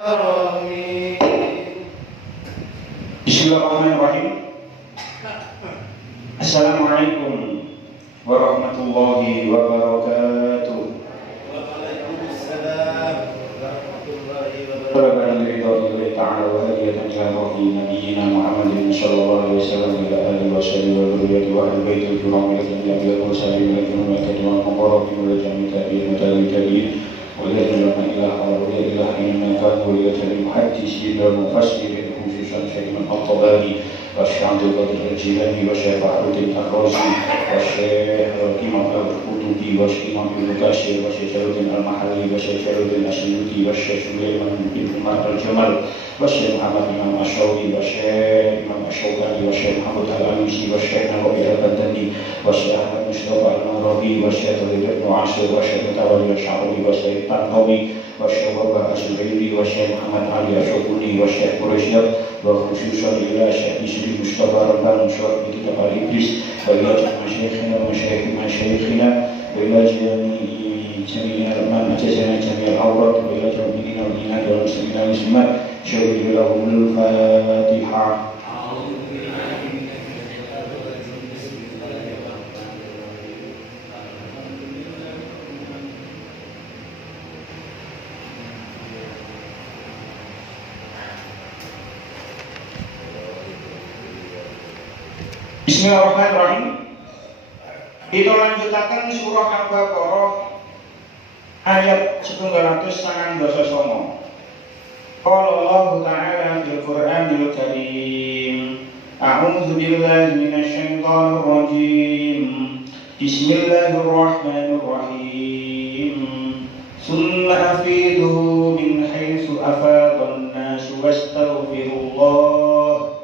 Bismillahirrahmanirrahim. Assalamualaikum warahmatullahi wabarakatuh. Waalaikumsalam warahmatullahi wabarakatuh. Barang ridha ta'ala wa hadiyatan ila rohi nabiyyina Muhammadin sallallahu alaihi wasallam ila alihi wa sahbihi wa dzurriyyati wa ahli baitil kiram wa al-anbiya'i wa salihin wa al-mu'minin wa al-muqarrabin wa al-jami'in tabi'in wa al-jannah ilaha wa ilaha inna kana wa ilaha muhaddithin wa mufassirin khususan Syekh Al-Tabari wa Syekh Abdul Qadir Al-Jilani wa Syekh Fakhruddin Ar-Razi wa Syekh Imam Al-Qurtubi wa Syekh Imam Ibnu Katsir wa Syekh Jaludin Al-Mahalli wa Syekh Jaludin As-Suyuti wa Syekh Sulaiman bin Umar Al-Jamal wa Syekh Muhammad Imam Asy-Syafi'i wa Syekh Imam Asy-Syafi'i wa Syekh Muhammad Al-Anisi wa Syekh Nawawi Al-Bandani wa Syekh Ahmad Mustafa Al-Marabi wa Syekh Ibnu Ashir wa Syekh Mutawalli Asy-Sya'rawi wa Syekh Tanhawi wa Syekh Wahab As-Suhaili wa Syekh Muhammad Ali Asy-Syukuni wa Syekh Quraisyab wa khususan ila Syekh Isri Mustafa Rabban Syarif Kitab Al-Iblis wa ila masyayikhina wa masyayikhina wa ila jami'il man ajazana jami'al awrat wa ila jami'il mu'minina wal muslimina wal muslimat syukur lahumul Fatihah. Bismillahirrahmanirrahim. Kita lanjutakan surah Al-Baqarah ayat 999. Qala Allah Ta'ala fil Qur'anil Karim. A'udzu billahi minasy syaithanir rajim. Bismillahirrahmanirrahim. Summa afidu min haitsu afadhan nasu wastaghfirullah.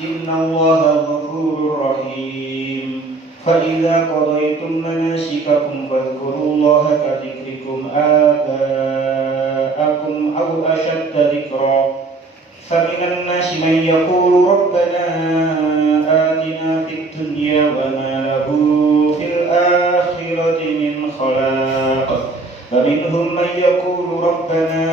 Innallaha ghafurur rahim. فإذا قضيتم مناسككم فاذكروا الله كذكركم آباءكم أو أشد ذكرا فمن الناس من يقول ربنا آتنا في الدنيا وما له في الآخرة من خلاق فمنهم من يقول ربنا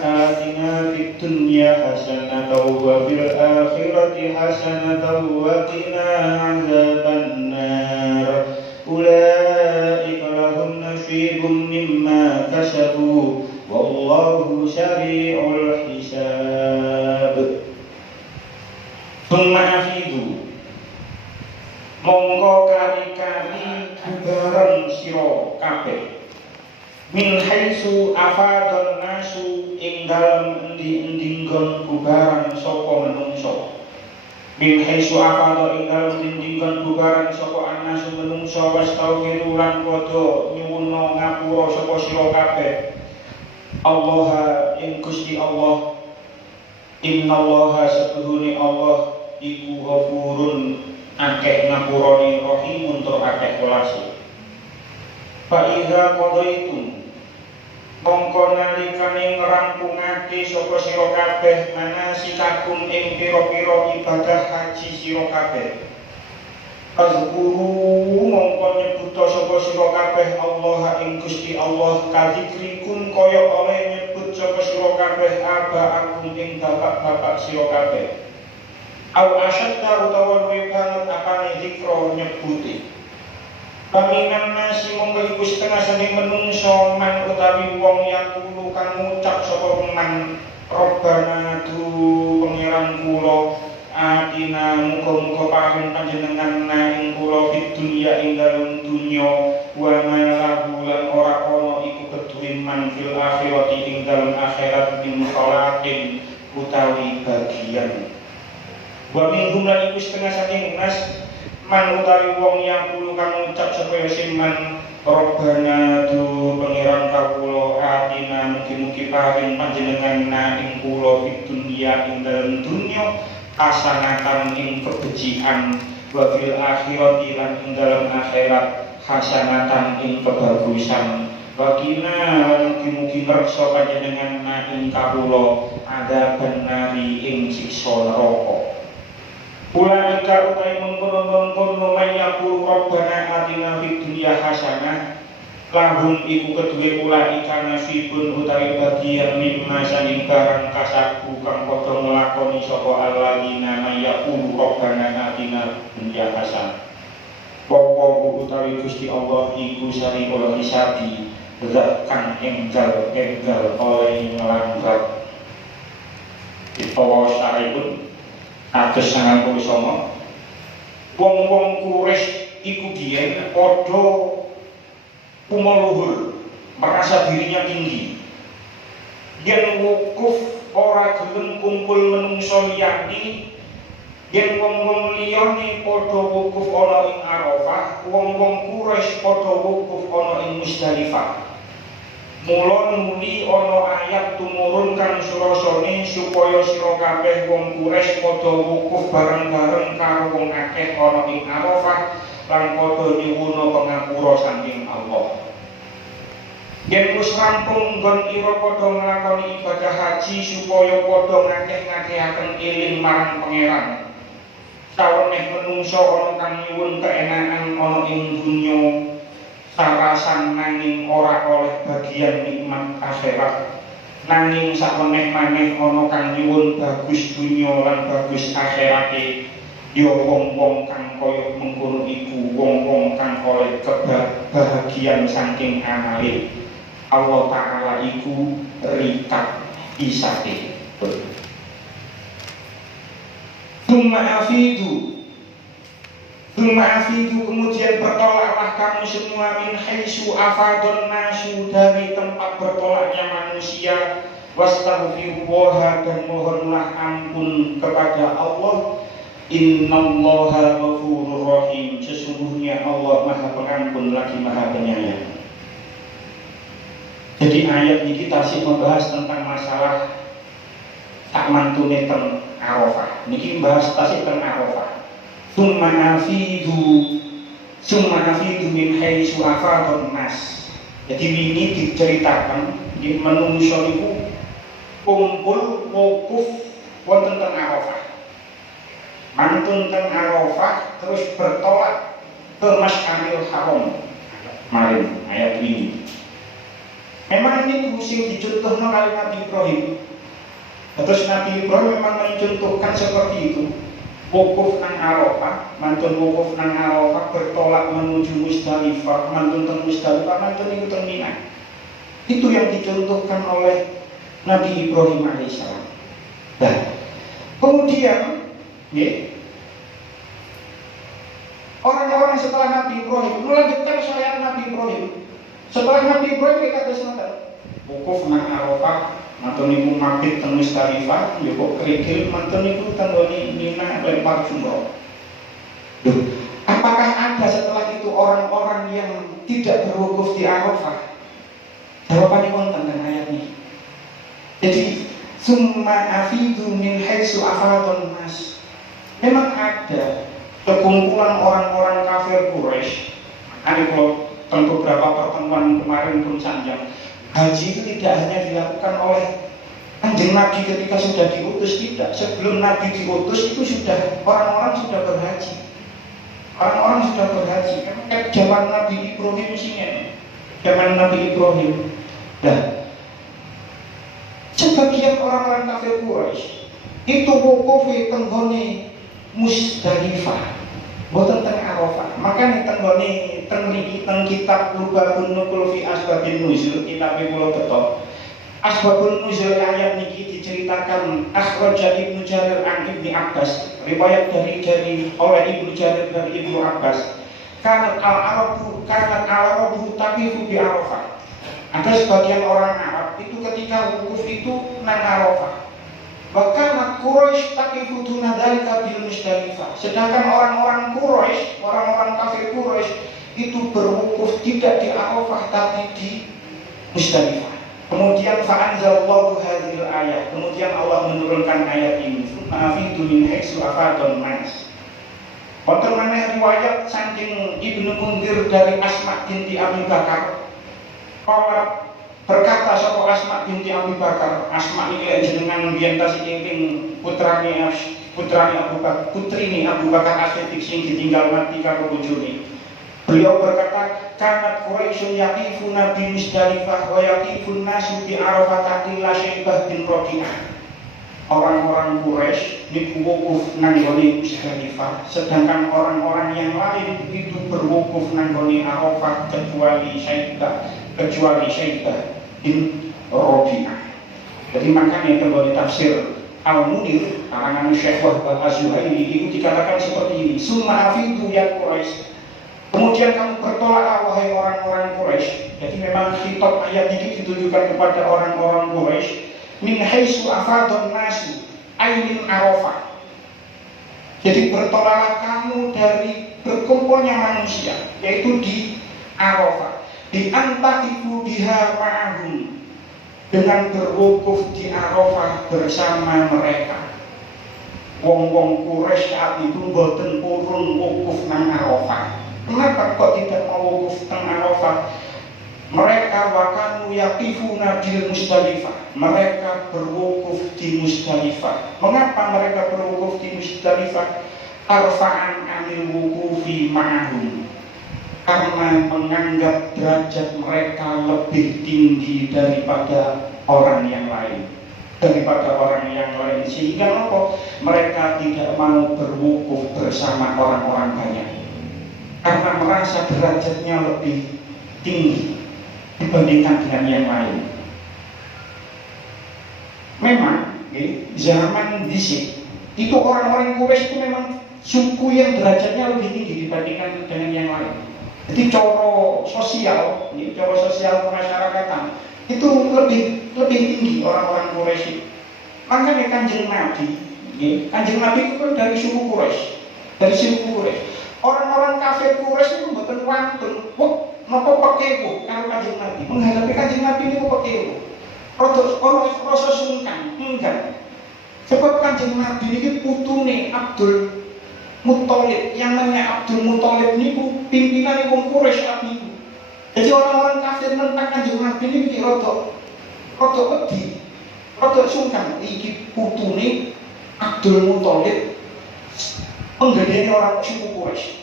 آتنا في الدنيا حسنة وفي الآخرة حسنة وقنا عذاب النار أولئك لهم نصيب مما كسبوا والله سريع الحساب. ثم أفيدوا mongko kali-kali bubaran sira kabeh min haitsu afadhan nasu ing dalem endi-endi nggon bubaran sapa menungso. Min haitsu afadha ing dalem endi nggon bubaran sapa anasu menungso wastaghfiru lan padha nyuwuna ngapura sapa sira kabeh Allah ing Gusti Allah. Innallaha setuhune Allah iku ghafurun akeh ngapurane rahimun tur akeh welase. Fa idza qadaitum mongko nalikane ngrampungake sapa sira kabeh manasikakum ing pira-pira ibadah haji sira kabeh. Azkuru mongko nyebut sapa sira kabeh Allah ing Gusti Allah kadzikrikum kaya oleh nyebut sapa sira kabeh abaakum ing bapak-bapak sira kabeh. Au asyadda utawa luwih banget apane zikra nyebuti. Paminan nasi monggo iku setengah saking menungso man utawi wong yakulu kang ngucap sapa man Rabbana tu pangeran kula atina muga-muga paring panjenengan ing kula fid dunya ing dalem dunya wa ma lahu lan ora ana iku kedue man fil akhirati ing dalem akhirat min khalaqin utawi bagian. Wa minhum lan iku setengah saking nas man utawi wong yang kulo kang ngucap sapa sing man Rabbana tu pangeran kawula atina mugi-mugi paring panjenengan ing kula fid dunya ing dalem dunya hasanatan ing kebejikan wa fil akhirati lan ing dalem akhirat hasanatan ing kebagusan wa qina mugi-mugi ngreksa panjenengan ing kawula adzaban nari ing siksa neraka. Ulaika utai mengkono-mengkono mayakul Rabbana atina fid dunya hasanah lahum iku kedue ulaika nasibun utawi bagian mimma saking barang kasabu kang padha nglakoni sapa alladzina mayaqulu rabbana atina dunya hasanah. Wong utawi Gusti Allah iku sari ora hisabi zat kang enggal oleh nglanggar. Itawa saripun atus 99 wong-wong Quraisy iku biyen padha luhur, merasa dirinya tinggi. Yen wukuf ora gelem kumpul menungso liyane, yen wong-wong liyane padha wukuf ana ing Arafah, wong-wong Quraisy padha wukuf ana ing Musdalifah. Mula nuli ana ayat tumurun kang surasane supaya sira kabeh wong Quraisy padha wukuf bareng-bareng karo wong akeh ana ing Arafah lan padha nyuwuna pangapura saking Allah. Yen wis rampung nggon ira padha nglakoni ibadah haji supaya padha ngakeh-ngakehaken eling marang Pangeran. Saweneh menungso ana kang nyuwun keenakan ana ing dunya sarasan nanging ora oleh bagian nikmat akhirat. Nanging saweneh maneh ana kang nyuwun bagus dunya lan bagus akhirate. Ya wong-wong kang kaya mengkono iku wong-wong kang oleh kebahagiaan saking amale. Allah Ta'ala iku rikat isake. Tsumma afidu kemudian bertolaklah kamu semua min haitsu afadun nasu dari tempat bertolaknya manusia. Wastaghfirullaha dan mohonlah ampun kepada Allah. Innallaha ghafurur rahim. Sesungguhnya Allah Maha Pengampun lagi Maha Penyayang. Jadi ayat ini tasih membahas tentang masalah tak mantune teng Arafah. Niki membahas tasih teng Arafah. Summa afidu min haitsu afadun nas. Jadi ini diceritakan di menungso niku kumpul wukuf wonten teng Arafah. Mantun teng Arafah terus bertolak ke Masjidil Haram. Marin ayat ini. Memang ini sing dicontohno kali Nabi Ibrahim. Terus Nabi Ibrahim memang mencontohkan seperti itu. Wukuf nang Arafah, mantun wukuf nang Arafah bertolak menuju Musdalifah, mantun teng Musdalifah, mantun iku teng Mina. Itu yang dicontohkan oleh Nabi Ibrahim alaihissalam. Nah, kemudian orang-orang setelah Nabi Ibrahim melanjutkan syariat Nabi Ibrahim. Setelah Nabi Ibrahim kata semata wukuf nang Arafah, mantun niku mabit teng Musdalifah, ya kok kerikil mantun niku teng Mina lempar jumroh. Apakah ada setelah itu orang-orang yang tidak berwukuf di Arafah? Jawabannya wonten teng ayat ini. Jadi summa afidu min haitsu afadun nas. Memang ada sekumpulan orang-orang kafir Quraisy. Makanya kalau tentu beberapa pertemuan kemarin pun sanjang, haji itu tidak hanya dilakukan oleh Kanjeng Nabi ketika sudah diutus, tidak. Sebelum Nabi diutus itu sudah orang-orang sudah berhaji. Orang-orang sudah berhaji. Kayak zaman Nabi Ibrahim sini, zaman Nabi Ibrahim. Nah, sebagian orang-orang kafir Quraisy itu wukuf di tenggone Musdalifah, boten teng Arafah. Makanya tenggone teng kitab Lubabun Nukul fi Asbabin Nuzul, kitab kula beto. Asbabun Nuzul ayat niki diceritakan akhraja Ibnu Jarir an Ibnu Abbas, riwayat dari oleh Ibnu Jarir dari Ibnu Abbas. Kanat al-Arabu taqifu bi Arafah. Ada sebagian orang Arab itu ketika wukuf itu nang Arafah. Bahkan Quraisy taqifu duna dzalika bil Musdalifah. Sedangkan orang-orang Quraisy, orang-orang kafir Quraisy itu berwukuf tidak di Arafah tapi di Musdalifah. Kemudian fa'anzalallahu hadzal ayat. Kemudian Allah menurunkan ayat ini. Ma'afidu min haitsu afadun nas. Wonten maneh riwayat saking Ibnu Munzir dari Asma binti Abi Bakar. Kalau berkata sapa Asma binti Abi Bakar, Asma iki jenengan biyen tasih kenging putrane Abu Bakar, putrine Abu Bakar As-Siddiq sing ditinggal mati karo bojone. Beliau berkata, kanat Quraisyun yaqifuna bi Musdalifah wa yaqifun nasu bi Arafah illa Syaibah bin Rabi'ah. Orang-orang Quraisy niku wukuf nang gone Musdalifah, sedangkan orang-orang yang lain itu berwukuf nang gone Arafah kecuali Syaibah bin Rabi'ah. Jadi makanya kalau tafsir Al-Munir karangan Syekh Wahbah Az-Zuhaili itu dikatakan seperti ini, summa afidu ya Quraisy. Kemudian kamu bertolaklah wahai orang-orang Quraisy. Jadi memang khitab ayat ini ditujukan kepada orang-orang Quraisy. Min haitsu afadun nasu ainin Arafah. Jadi bertolaklah kamu dari berkumpulnya manusia, yaitu di Arafah. Di antaqifu biha ma'ahum, dengan berwukuf di Arafah bersama mereka. Wong-wong Quraisy saat itu mboten purun wukuf nang Arafah. Kenapa kok tidak mau wukuf nang Arafah? Mereka wakanu yaqifuna bil Musdalifah. Mereka berwukuf di Musdalifah. Mengapa mereka berwukuf di Musdalifah? Arfa'an anil wukufi ma'ahum, karena menganggap derajat mereka lebih tinggi daripada orang yang lain, sehingga apa? Mereka tidak mau berwukuf bersama orang-orang banyak karena merasa derajatnya lebih tinggi dibandingkan dengan yang lain. Memang zaman dhisik itu orang-orang Quraisy itu memang suku yang derajatnya lebih tinggi dibandingkan dengan yang lain. Jadi coro sosial kemasyarakatan itu lebih tinggi orang-orang Quraisy. Makanya Kanjeng Nabi itu kan dari suku Quraisy. Orang-orang kafir Quraisy itu mboten wantun. Wah, napa pekewo karo Kanjeng Nabi? Menghadapi Kanjeng Nabi niku pekewo. Rasa sungkan, enggak. Sebab Kanjeng Nabi ini putune Abdul Muthalib, yang namanya Abdul Muthalib niku pimpinan wong Quraisy saat niku. Jadi orang-orang kafir nentang Kanjeng Nabi ini rada wedi, rada sungkan. Iki putune Abdul Muthalib, penggedene orang suku Quraisy.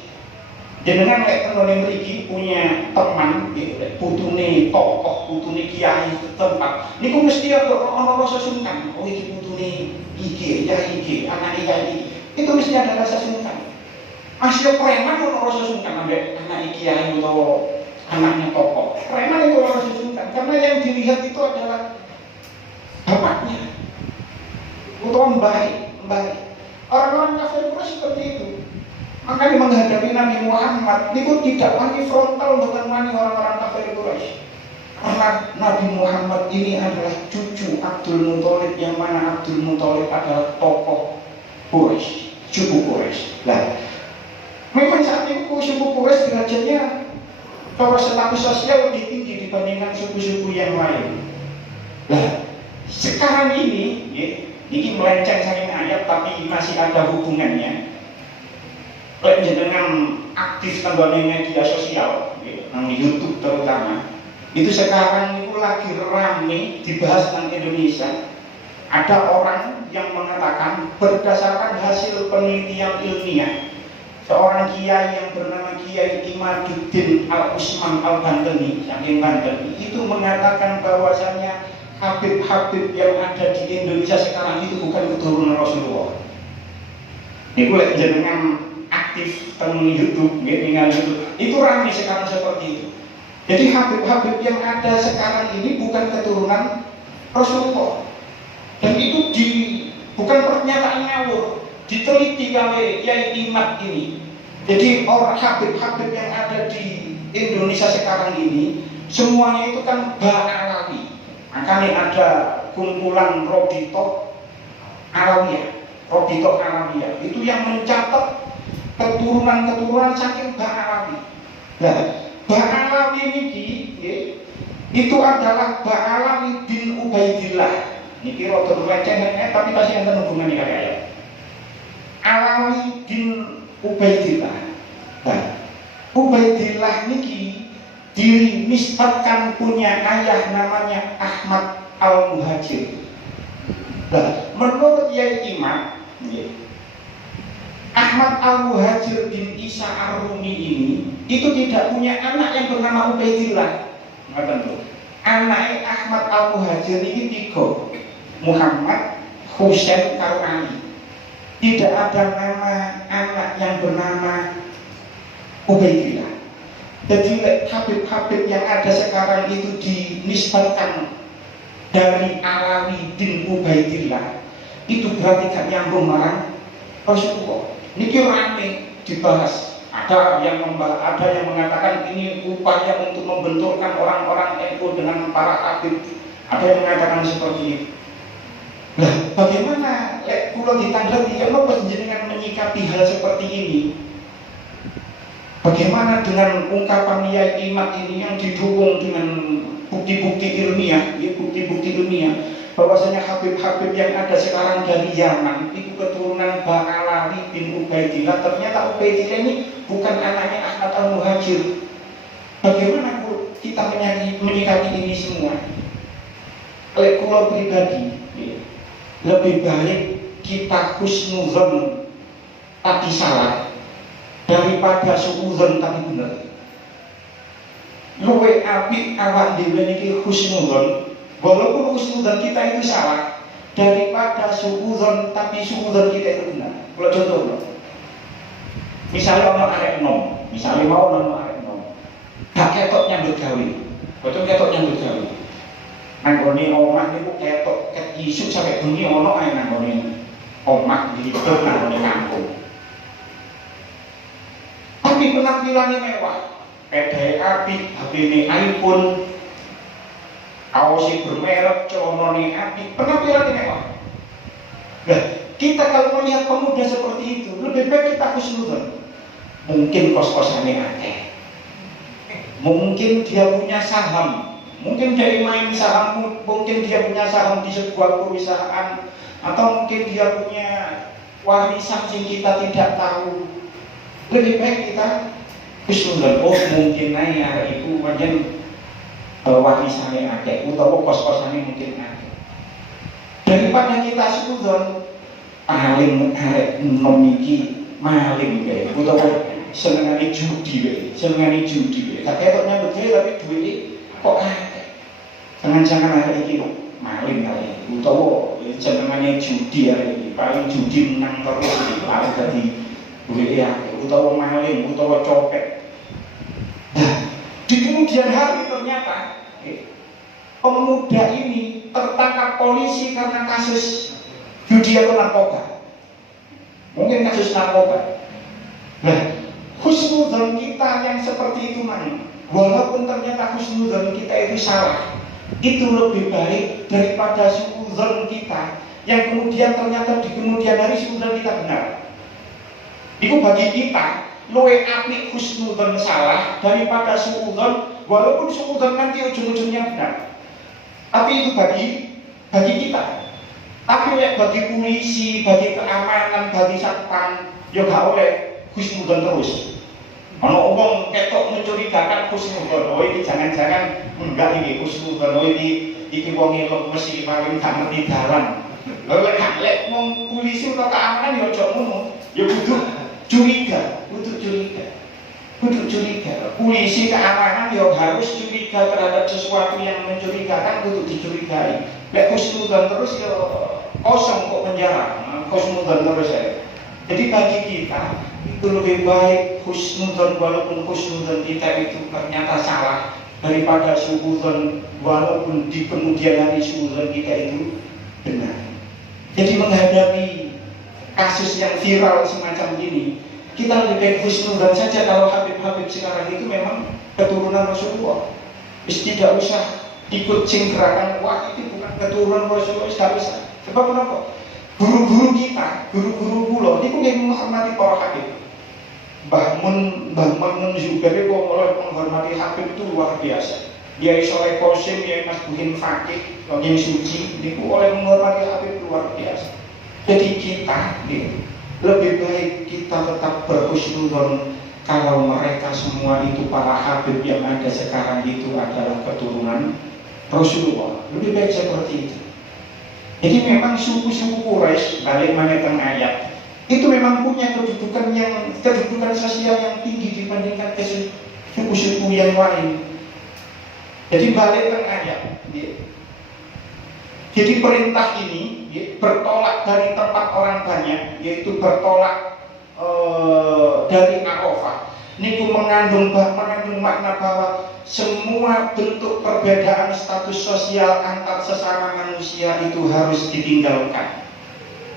Jenengan lek tenggone mriki punya teman putune tokoh, putune kiai tempat niku mesti ana rasa sungkan. Oh iki putune iki, ya iki, anak iki. Itu mesti ada rasa sungkan. Masih preman ono rasa sungkan ambek anak kiai atau anaknya tokoh. Preman itu rasa sungkan karena yang dilihat itu adalah bapaknya. Atau mbah. Orang-orang kafir Quraisy seperti itu. Makanya menghadapi Nabi Muhammad niku tidak wani frontal dengan wani orang-orang kafir Quraisy. Karena Nabi Muhammad ini adalah cucu Abdul Muthalib, yang mana Abdul Muthalib adalah tokoh Quraisy, suku Quraisy. Nah, memang saat itu suku Quraisy derajatnya kalau status sosial lebih tinggi dibandingkan suku-suku yang lain. Nah, sekarang ini melenceng saking ayat tapi masih ada hubungannya. Dengan aktif tanggane media sosial, nang YouTube terutama, itu sekarang itu lagi rame dibahas tentang Indonesia. Ada orang yang mengatakan berdasarkan hasil penelitian ilmiah, seorang kiai yang bernama Kiai Imaduddin Al-Usman Al-Banteni, saking Banten, itu mengatakan bahwasanya Habib-habib yang ada di Indonesia sekarang itu bukan keturunan Rasulullah. Ini boleh jenengan aktif tentang YouTube, itu ramai sekarang seperti itu. Jadi habib-habib yang ada sekarang ini bukan keturunan Rasulullah. Dan itu bukan pernyataan ngawur, diteliti oleh Kiai Imad ini. Jadi orang habib-habib yang ada di Indonesia sekarang ini semuanya itu kan Ba'alawi. Makanya ada kumpulan Robito Alawiyah itu yang mencatat keturunan saking Ba'alawi. Nah, Ba'alawi ini itu adalah Ba'alawi bin Ubaidillah. Ini rada leceh tapi pasti ada hubungannya kayak Alawi bin Ubaidillah. Nah, Ubaidillah niki dinisbatkan punya ayah namanya Ahmad Al-Muhajir. Nah, menurut Kiai Imam, Ahmad Al-Muhajir bin Isa Ar-Rumi ini itu tidak punya anak yang bernama Ubaidillah. Anaknya Ahmad Al-Muhajir ini 3, Muhammad, Husain, karo Ali. Tidak ada nama anak yang bernama Ubaidillah. Jadi Habib-habib yang ada sekarang itu dinisbatkan dari Alawi bin Ubaidillah, itu berarti gak nyambung marang Rasulullah. Niki rame dibahas. Ada yang mengatakan ini upaya untuk membenturkan orang-orang NU dengan para habib. Ada yang mengatakan seperti itu. Nah, bagaimana kula ditanggapi ya apa jenengan menyikapi hal seperti ini? Bagaimana dengan ungkapan Yai Imad ini yang didukung dengan bukti-bukti ilmiah, ya, bukti-bukti ilmiah bahwasanya Habib-habib yang ada sekarang dari Yaman itu keturunan Ba'alawi bin Ubaidillah. Ternyata Ubaidillah ini bukan anaknya Ahmad Al-Muhajir. Bagaimana kita menyikapi ini semua? Oleh kula pribadi, ya, lebih baik kita husnuzon tapi salah daripada suudzon tapi benar. Luwe apik awak dhewe niki husnuzon, walaupun husnuzon kita itu salah, daripada suudzon tapi suudzon kita itu benar. Kalau contoh, misalnya orang arek nom, misalnya mau orang arek nom, gak ketok nyambut gawe, betul ketok nyambut gawe. Nanggone omah niku ketok ket isuk sampai bengi ono ae nanggone omah di hidup nanggone kampung. Tapi penampilannya mewah, pedai apik, HP-ne iPhone, kaosnya bermerek, celonone apik, penampilannya mewah. Nah, kita kalau melihat pemuda seperti itu, lebih baik kita husnuzon. Mungkin kos-kosannya akeh, mungkin dia punya saham, mungkin dari main saham, mungkin dia punya saham di sebuah perusahaan, atau mungkin dia punya warisan yang kita tidak tahu. Lebih baik kita husnuzon. Oh, mungkin aja itu macam warisannya akeh, utawa kos-kosannya mungkin akeh. Daripada kita suudzon, paling arek nom iki maling wae, utawa senengane judi wae, senengane judi wae. Tak ketok nyambut gawe tapi duwite kok akeh. Jangan-jangan arek iki maling ae, utawa senengane judi arek iki, paling judi menang terus iki, paling dadi duwite akeh, utawa maling, utawa copet. Nah, di kemudian hari ternyata pemuda ini tertangkap polisi karena kasus judi atau narkoba. Mungkin kasus narkoba. Nah, husnuzon kita yang seperti itu man, walaupun ternyata husnuzon kita itu salah, itu lebih baik daripada suudzon kita yang kemudian ternyata di kemudian hari suudzon kita benar. Itu bagi kita luwe apik husnuzon salah daripada suudzon, walaupun suudzon nanti ujung-ujungnya benar. Tapi itu bagi kita. Tapi bagi polisi, bagi keamanan, bagi satpam, ya gak oleh husnuzon terus. Kalau ngomong ketok mencurigakan husnuzon, oh ini jangan-jangan enggak ini husnuzon, oh ini wong elok mesti paling gak ngerti dalan. Lek wong polisi atau keamanan ya ojo ngono, ya kudu curiga. Polisi keamanan ya harus curiga terhadap sesuatu yang mencurigakan, kudu dicurigai. Lek husnuzon terus ya kosong kok penjara, husnuzon terus ya. Jadi bagi kita itu lebih baik husnuzon, walaupun husnuzon kita itu ternyata salah, daripada suudzon walaupun di kemudian hari suudzon kita itu benar. Jadi menghadapi kasus yang viral semacam ini, kita lebih baik husnuzon saja kalau Habib-habib sekarang itu memang keturunan Rasulullah. Tidak usah ikut gerakan wah itu bukan keturunan Rasulullah, tidak usah. Sebab kenapa? Guru-guru kita, guru-guru kula niku nggih menghormati para habib. Mbah Mun Zubair kok mulai menghormati habib itu luar biasa. Dia Soleh Qasim, dia Mas Buhin Fakih, yang suci, niku oleh menghormati habib luar biasa. Jadi kita lebih baik kita tetap berhusnuzon kalau mereka semua itu para habib yang ada sekarang itu adalah keturunan Rasulullah. Lebih baik seperti itu. Jadi memang suku-suku Quraisy, balik mana teng ayat, itu memang punya kedudukan sosial yang tinggi dibandingkan suku-suku yang lain. Jadi balik ke ayat. Jadi perintah ini bertolak dari tempat orang banyak, yaitu bertolak dari Arafah. Niku mengandung makna bahwa semua bentuk perbedaan status sosial antar sesama manusia itu harus ditinggalkan.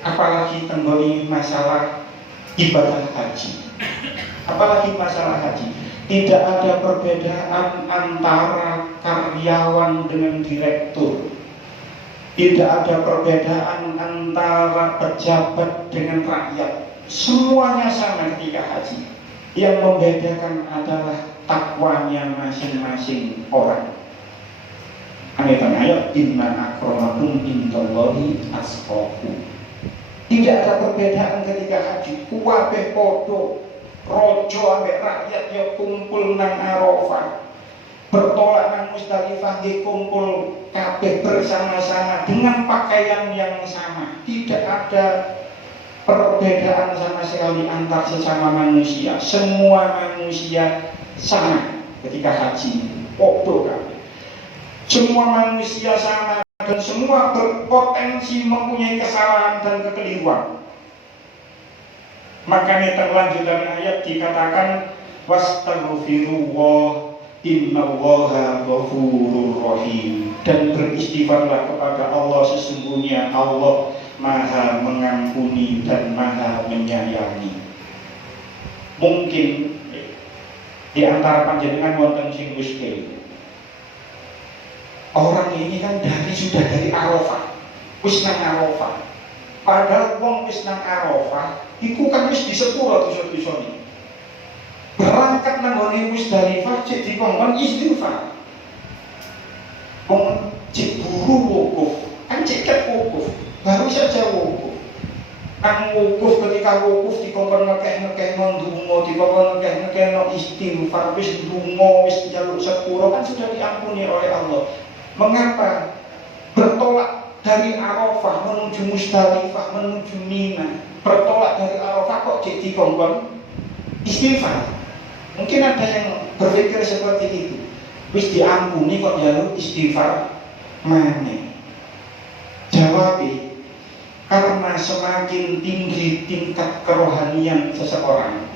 Apalagi tenggoni masalah ibadah haji. Apalagi masalah haji. Tidak ada perbedaan antara karyawan dengan direktur. Tidak ada perbedaan antara pejabat dengan rakyat. Semuanya sama ketika haji. Yang membedakan adalah takwanya masing-masing orang. Ayat inna akramakum indallahi atqakum. Tidak ada perbedaan ketika haji. Kuwabe podo, rojo ambek rakyat ya kumpul nang Arafah. Bertolak nang Musdalifah di kumpul kabeh bersama-sama dengan pakaian yang sama. Tidak ada perbedaan sama sekali antar sesama manusia. Semua manusia sama ketika haji. Podo kabeh. Semua manusia sama dan semua berpotensi mempunyai kesalahan dan kekeliruan. Makanya terlanjutan ayat dikatakan wastaghfirullah innallaha ghafurur rahim, dan beristighfarlah kepada Allah, sesungguhnya Allah Maha mengampuni dan Maha menyayangi. Mungkin di antara panjenengan wonten sing Gusti. Orang ini kan sudah dari Arafah, wis nang Arafah. Padahal wong wis nang Arafah, iku kan wis disepuro dosa-dosane. Berangkat nang ngene Musdalifah cek dikongkon istighfar. Wong cek buru wukuf, kan cek wukuf. Baru saja wukuf. Kan wukuf, ketika wukuf dikongkon ngekeh-ngekeh ndonga, dikongkon ngekeh-ngekeh istighfar, wis ndonga, wis njaluk sepuro, kan sudah diampuni oleh Allah. Mengapa bertolak dari Arafah menuju Musdalifah menuju Mina, bertolak dari Arafah kok cek dikongkon istighfar? Mungkin ada yang berpikir seperti itu. Wis diampuni kok njaluk istighfar maneh. Jawabnya, karena semakin tinggi tingkat kerohanian seseorang,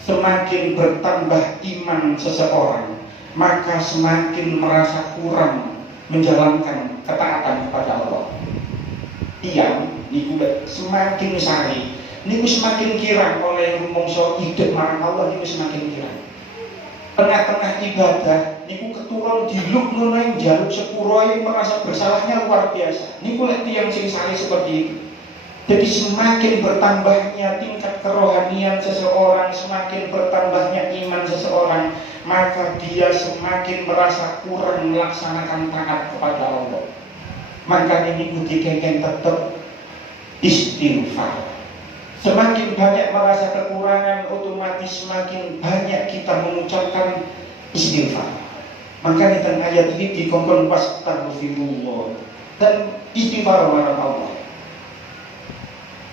semakin bertambah iman seseorang, maka semakin merasa kurang menjalankan ketaatan kepada Allah. Tiang niku semakin sari, niku semakin kirang oleh rumangsa hidup marang Allah, niku semakin kirang. Tengah-tengah ibadah niku keturun diluk nunai jaluk sepuro merasa bersalahnya luar biasa. Niku lek tiyang sing sari seperti itu. Jadi semakin bertambahnya tingkat kerohanian seseorang, semakin bertambahnya iman seseorang, maka dia semakin merasa kurang melaksanakan taat kepada Allah. Maka ini kutiken tetap istighfar. Semakin banyak merasa kekurangan, otomatis semakin banyak kita mengucapkan istighfar. Maka di tengah ayat ini dikongkon wastaghfirullah dan istighfar marang Allah.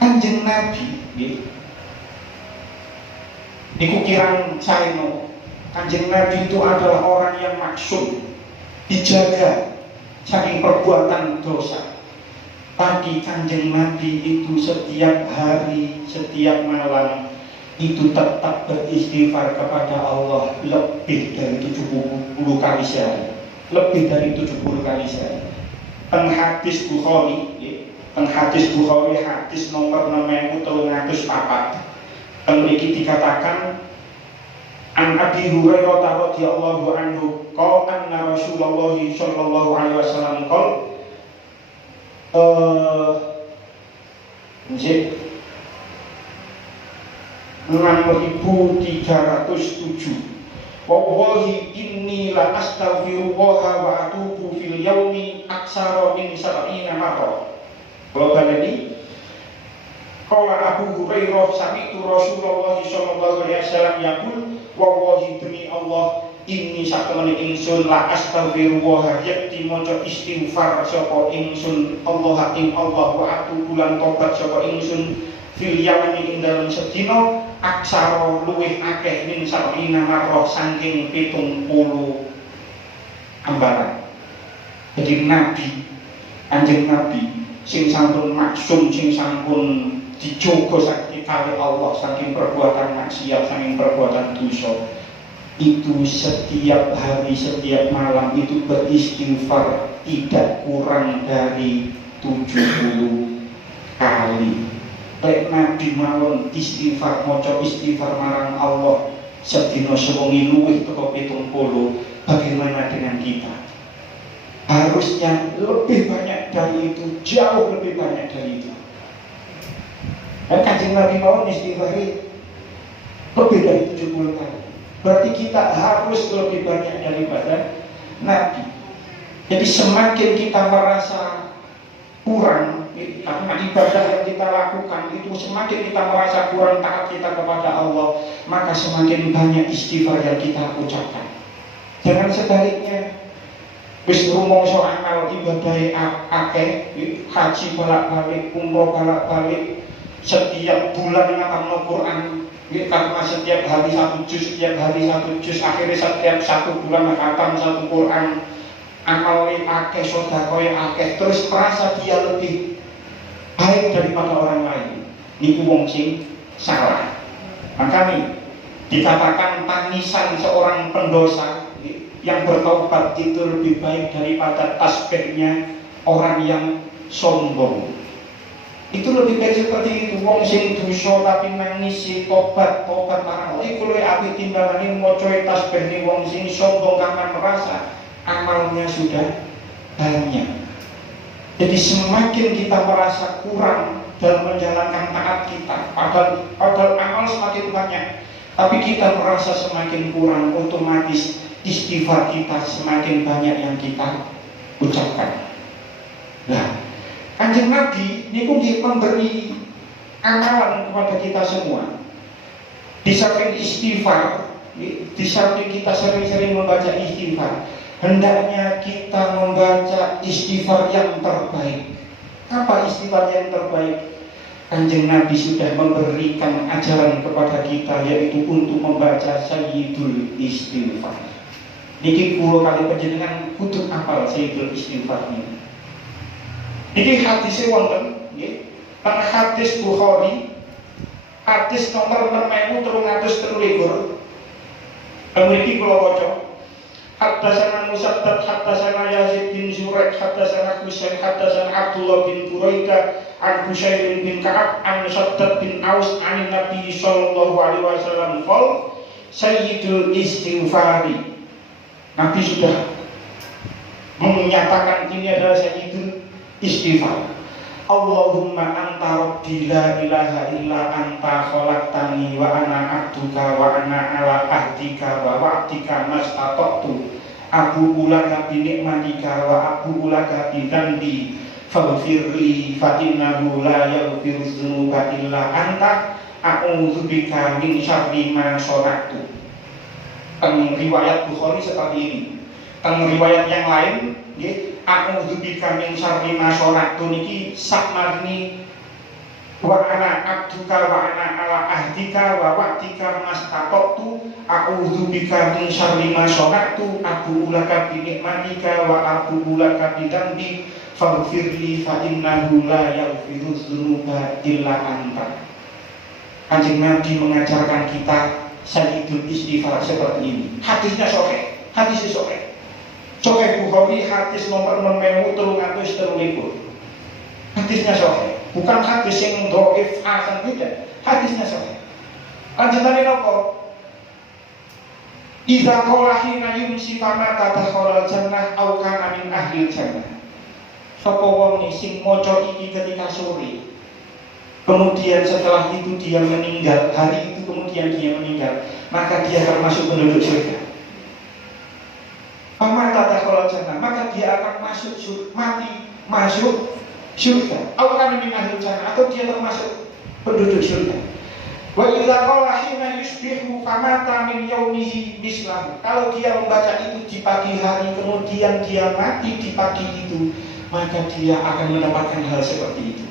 Kanjeng Nabi niku kirang saeno. Kanjeng Nabi itu adalah orang yang maksum, dijaga saking perbuatan dosa. Tapi Kanjeng Nabi itu setiap hari, setiap malam itu tetap beristighfar kepada Allah lebih dari 70 kali sehari. Lebih dari 70 kali sehari. Hadis Bukhari, hadis Bukhari hadis nomor 6304. Mriki dikatakan An Abi Hurairah radhiyallahu anhu qala anna Rasulullah sallallahu alaihi wasallam qala 6307. Wallahi inni la astaghfirullah wa atubu fil yaumi aksara min 70 marrah. Kalau baleni qala Abu Hurairah sami'tu Rasulullah sallallahu alaihi wasallam yaqul wallahi demi Allah ini satemene ingsun la astaghfirullah yakti maca istighfar sapa ingsun Allah ing Allah wa atubu lan tobat sapa ingsun fil yaumi ing dalem sedina aksara luwih akeh min sabina marrah saking 70 ambaran. Jadi Nabi, Kanjeng Nabi sing sampun maksum, sing sampun dijogo saking kali Allah saking perbuatan maksiat, saking perbuatan dosa, itu setiap hari, setiap malam itu beristighfar tidak kurang dari 70 kali. Lek Nabi mawon istighfar, maca istighfar marang Allah sedina sewengi luwih teko 70, bagaimana dengan kita? Harusnya lebih banyak dari itu, jauh lebih banyak dari itu. Dan Kanjeng Nabi mawon istighfar lebih dari 70 kali. Berarti kita harus lebih banyak daripada Nabi. Jadi semakin kita merasa kurang karena ibadah yang kita lakukan itu, semakin kita merasa kurang taat kita kepada Allah, maka semakin banyak istighfar yang kita ucapkan. Jangan sebaliknya. Wis rumangsa amal ibadah akeh, haji bolak-balik, umroh bolak-balik, setiap bulan ngapalno Quran, karena setiap hari 1 juz, akhirnya setiap 1 bulan khatam 1 Quran, amalnya akeh, sedekah akeh, terus merasa dia lebih baik daripada orang lain. Niku wong sing salah. Makanya dikatakan tangisan seorang pendosa yang bertaubat itu lebih baik daripada tasbihnya orang yang sombong. Itu lebih baik seperti itu. Wong sing dosa tapi nangis tobat marang Allah iku luwih apik timbangane maca tasbih wong sing sombong karena merasa amalnya sudah banyak. Jadi semakin kita merasa kurang dalam menjalankan taat kita, padahal amal semakin banyak, tapi kita merasa semakin kurang, otomatis istighfar kita semakin banyak yang kita ucapkan. Nah, Kanjeng Nabi niku memberi amalan kepada kita semua. Di samping istighfar, di samping kita sering-sering membaca istighfar, hendaknya kita membaca istighfar yang terbaik. Apa istighfar yang terbaik? Kanjeng Nabi sudah memberikan ajaran kepada kita, yaitu untuk membaca Sayyidul Istighfar. Niki kula kali panjenengan kudu apal Sayyidul Istighfar ini. Niki hadise wonten nggih. Pada hadis Bukhari, hadis nomor 6323. Mriki kula waca. Haddatsana Musaddad, haddatsana Yazid bin Zuraik, haddatsana Husain, haddatsana Abdullah bin Buraida, an Husain bin Ka'ab, an Musaddad bin Aus, an Nabi sallallahu alaihi wasallam qol Sayyidul Istighfari. Nabi sudah menyatakan ini adalah Sayyidul Istighfar. Allahumma anta rabbi la ilaha illa anta khalaqtani wa ana abduka wa ana ala ahdika wa wa'dika mastata'tu abu'u laka bi ni'matika wa abu'u laka bi dzambi faghfirli fa innahu la yaghfiru dzunuba illa anta a'udzubika min syarri ma shana'tu. Riwayat Bukhari seperti ini. Riwayat yang lain nggih, a'udzubika min syarri ma shana'tu niki sakmarni wa ana abduka wa ana ala ahdika wa wa'dika mastata'tu a'udzubika min syarri ma shana'tu abu'u laka bi ni'matika wa abu'u laka bi dzambi faghfirli fa innahu la yaghfiru dzunuba illa anta. Kanjeng Nabi mengajarkan kita Sayyidul Istighfar seperti ini. Hadisnya sahih, hadisnya sahih. Sahih Bukhari hadis nomor 6323. Hadisnya sahih. Bukan hadis yang dhaif hasan, tidak. Hadisnya sahih. Lanjutane napa? Idza qala hina yumsi fama tadakhala jannah au kana min ahli jannah. Sapa wong sing maca iki ketika sore, kemudian setelah itu dia meninggal, hari itu kemudian dia meninggal, maka dia termasuk penduduk surga. Fama tadakhala jannah, maka dia akan masuk mati masuk surga. Au kana min ahli jannah, atau dia termasuk penduduk surga. Wa idza qala hina yusbihu famata min yaumihi mislahu. Kalau dia membaca itu di pagi hari kemudian dia mati di pagi itu, maka dia akan mendapatkan hal seperti itu.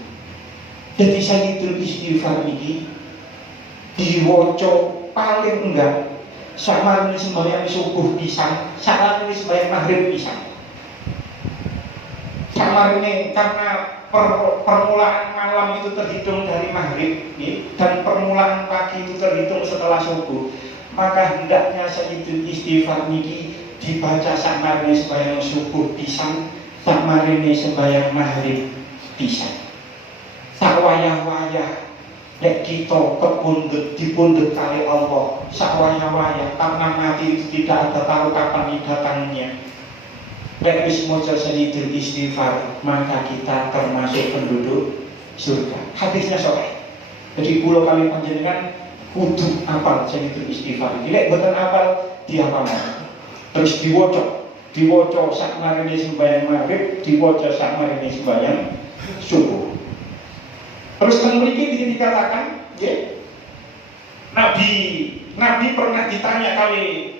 Jadi Sayyidul Istighfar ini diwaca paling enggak sama ini sembahyang subuh pisan, sama ini sembahyang maghrib pisan. Sama ini karena permulaan malam itu terhitung dari maghrib dan permulaan pagi itu terhitung setelah subuh, maka hendaknya Sayyidul Istighfar niki dibaca sakmarine sembahyang subuh pisan, sakmarine sembahyang maghrib pisan. Sakwayah-wayah nek kita dipundhut kali Allah, sakwayah-wayah karena mati itu tidak ada tahu kapan datangnya. Nek wis maca Sayyidul Istighfar, maka kita termasuk penduduk surga. Hadisnya sahih. Jadi kula kali panjenengan kudu apal Sayyidul Istighfar. Nek boten apal dihafalkan. Terus diwaca sakmarine sembahyang maghrib, diwaca sakmarine sembahyang subuh. Terus teng mriki dikatakan, Nabi pernah ditanya kali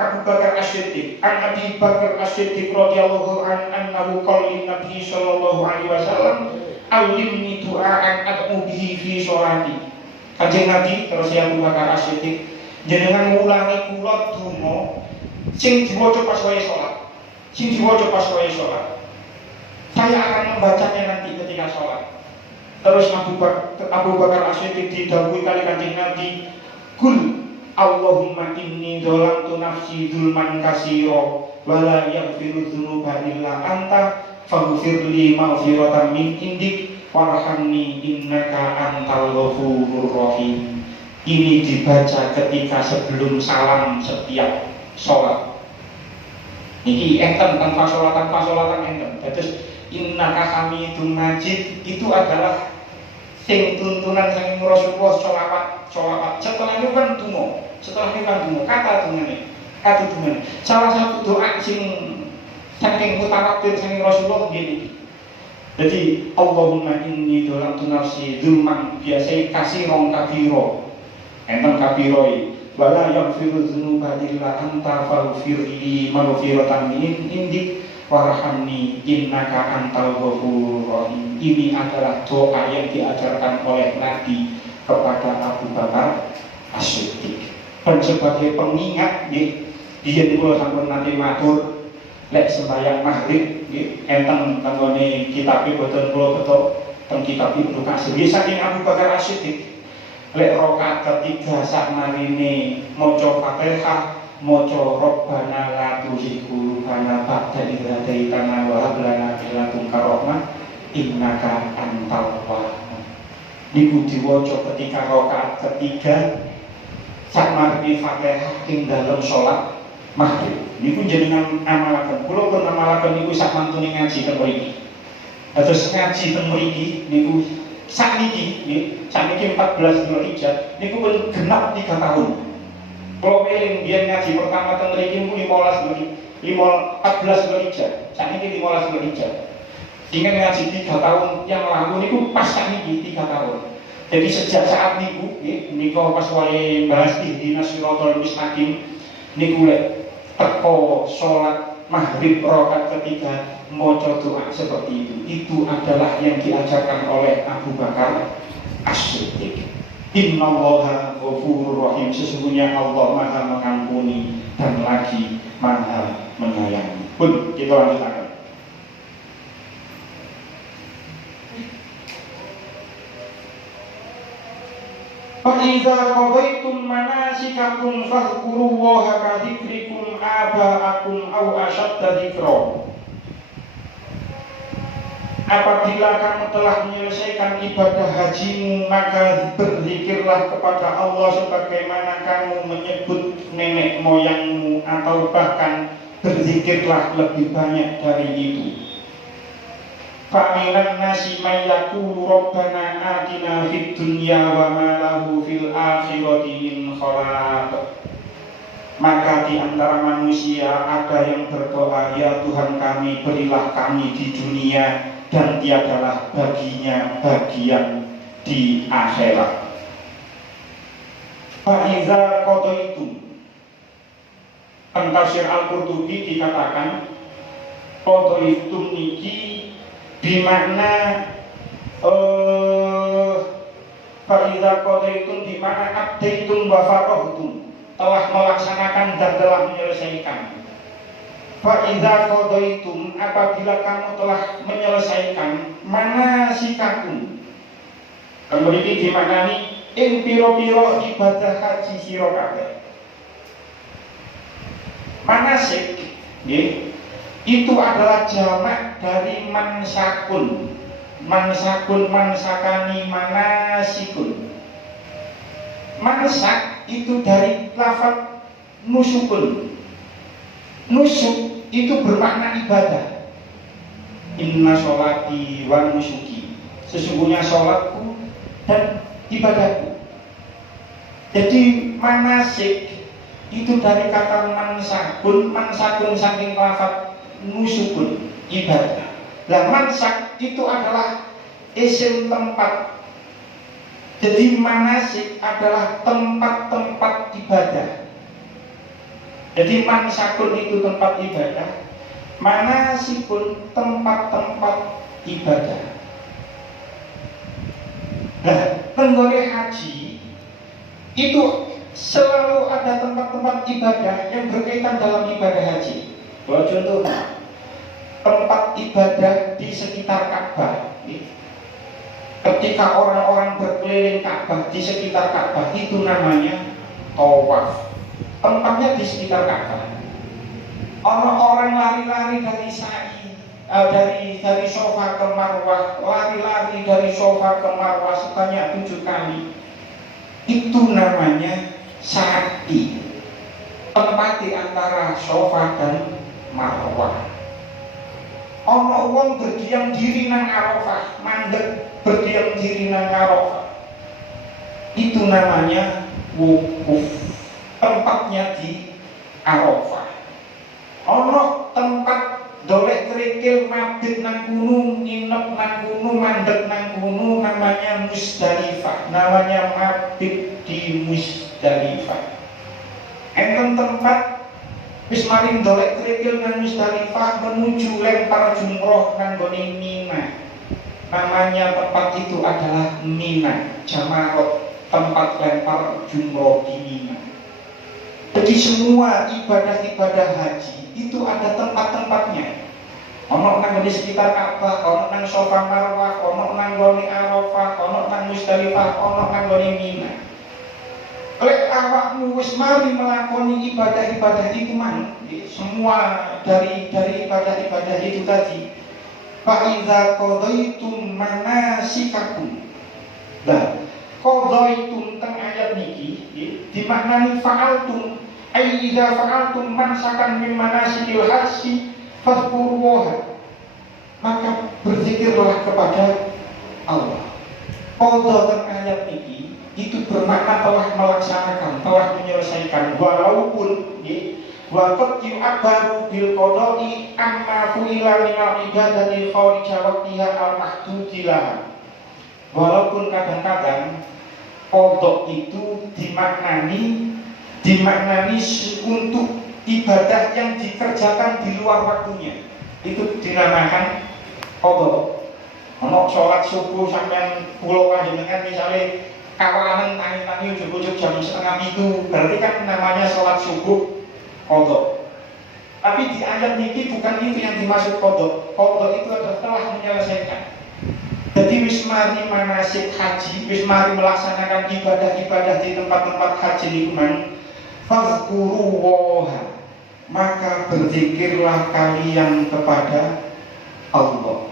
Abu Bakar As-Siddiq, Abi Bakar As-Siddiq radhiyallahu anhu qala Nabi sallallahu alaihi wasallam, "Alimni du'aan ad'u bihi fi sholati." Kanjeng Nabi terus Abu Bakar As-Siddiq, jenengan ngulangi kula donga sing diwaca pas waya salat. Saya akan membacanya nanti ketika salat. Terus Abu Bakar As-Siddiq didhawuhi kali Kanjeng Nabi, "Kul Allahumma inni dzalamtu nafsi dzulman katsira wa la yaghfiru dzunuba illa anta faghfirli maghfiratan min indik warhamni innaka antal ghafurur rahim." Ini dibaca ketika sebelum salam setiap sholat. Niki enten tanpa sholatan enten. Terus innaka hamidun majid itu adalah sing tuntunan saking Rasulullah sholawat. Setelah itu kan donga. Kata dungane. Salah satu doa sing saking mutawatir saking Rasulullah begini. Jadi Allahumma inni dzalamtu nafsi dzulman biasa kasiron kabiro. Enten kabiroi wala yaghfiru dzunuba illa anta faghfirli maghfiratan min indik warhamni innaka antal ghafurur rahim. Ini adalah doa yang diajarkan oleh Nabi kepada Abu Bakar As-Siddiq. Dan sebagai pengingat dia kula sampun nate matur lek sembahyang maghrib enten kanggone kitab boten kula beto teng kitab Ibnu Katsir saking Abu Bakar As-Siddiq lek rakaat ketiga sakmarine maca Fatihah, maca Rabbana la tuzigh qulubana ba'da idh hadaitana wa hab lana min ladunka rahmah innaka antal wahhab. Niku diwaca ketika rakaat ketiga sakmarine Fatihah ing dalem salat maghrib. Niku jenengan amalaken. Kula pun amalaken niku sak mantune ngaji teng mriki. Terus ngaji teng mriki niku sakniki 14 Dzulhijjah niku pun genap 3 tahun. Kalau eling biyen ngaji pertama teng mriki niku 14 Dzulhijjah. Sakniki 15 Dzulhijjah. Dengan ngaji 3 tahun yang lalu niku pas sakniki 3 tahun. Jadi sejak saat niku pas wae bahas ihdinas siratal mustaqim niku lek teko salat maghrib rakaat ketiga maca doa seperti itu adalah yang diajarkan oleh Abu Bakar As-Siddiq. Innallaha ghafurur rahim, sesungguhnya Allah Maha mengampuni dan lagi Maha menyayangi. Pun kita lanjutkan. Fa'idza qadaitum manasikakum fadhkurullaha kadzikrikum aba'akum aw ashadda dzikra. Apabila kamu telah menyelesaikan ibadah hajimu, maka berzikirlah kepada Allah sebagaimana kamu menyebut nenek moyangmu, atau bahkan berzikirlah lebih banyak dari itu. Fa'minan nasi may yaqulu rabbana atina fid dunya wa ma lahu fil akhirati min khalaq. Maka di antara manusia ada yang berdoa, ya Tuhan kami, berilah kami di dunia dan tiadalah baginya bagian di akhirat. Fa'iza qadaitum. Tafsir Al-Qurtubi dikatakan qadaitum niki bimakna fa'iza qadaitum bimakna abdaitum wa farahtum, telah melaksanakan dan telah menyelesaikan. Fa'iza qadaitum, apabila kamu telah menyelesaikan manasikakum. Kemudian dimaknani ing piro-piro ibadah haji sira kabeh. Manasik nggih, itu adalah jamak dari mansakun. Mansakun, mansakani, manasikun. Mansak itu dari lafaz nusukun. Nusuk itu bermakna ibadah. Inna sholati wa nusuki, sesungguhnya sholatku dan ibadahku. Jadi manasik itu dari kata mansakun, mansakun saking lafaz nusukun, ibadah. Lah mansak itu adalah isim tempat. Jadi manasik adalah tempat-tempat ibadah. Jadi mansakun itu tempat ibadah, manasikun tempat-tempat ibadah. Nah, tenggore haji itu selalu ada tempat-tempat ibadah yang berkaitan dalam ibadah haji. Contohnya tempat ibadah di sekitar Ka'bah. Ketika orang-orang berkeliling Ka'bah di sekitar Ka'bah itu namanya tawaf. Tempatnya di sekitar Ka'bah. Orang-orang lari-lari dari sa'i, dari Sofa ke Marwah, lari-lari dari Sofa ke Marwah sebanyak 7 kali. Itu namanya sa'i. Tempat di antara Sofa dan Marwah. Ono wong berdiam diri nang Arafah, mandek berdiam diri nang Arafah. Itu namanya wukuf. Tempatnya di Arafah. Ono tempat dolek kerikil mabit nang gunung, nginep nang gunung, mandek nang gunung, namanya Musdalifah. Namanya mabit di Musdalifah. Enten tempat wis maring dolek kerikil nang Musdalifah menuju lempar jumroh nang gone Mina. Namanya tempat itu adalah Mina, Jamarot, tempat lempar jumroh di Mina. Jadi semua ibadah-ibadah haji itu ada tempat-tempatnya. Ono nang di sekitar Ka'bah, ono nang Sofa Marwah, ono nang gone Arafah, ono nang Musdalifah, ono nang gone Mina. Lek awakmu wis mari melakoni ibadah-ibadah itu man, semua dari ibadah-ibadah itu tadi. Fa iza qadaitum manasikakum. Nah, qadaitum teng ayat niki dimaknani fa'altum, ai iza fa'altum mansakan min manasikil haji fadhkuruha. Maka berzikirlah kepada Allah. Qadha teng ayat niki itu bermakna telah melaksanakan, telah menyelesaikan, walaupun waqad yu'abbaru bil qada'i amma fu'ila minal ibadati kharija waqtiha al-mahdudi laha. Walaupun kadang-kadang qada itu dimaknani untuk ibadah yang dikerjakan di luar waktunya, itu dinamakan qada. Ono sholat subuh sampean pulau panjenengan misalnya kawanan tangi-tangi ujuk-ujuk jam 12:30, berarti kan namanya sholat subuh qada. Tapi di ayat ini bukan itu yang dimaksud qada. Qada itu adalah telah menyelesaikan. Jadi wis mari manasik haji, wis mari melaksanakan ibadah-ibadah di tempat-tempat haji niku, fazkurullaha, maka berzikirlah kalian kepada Allah.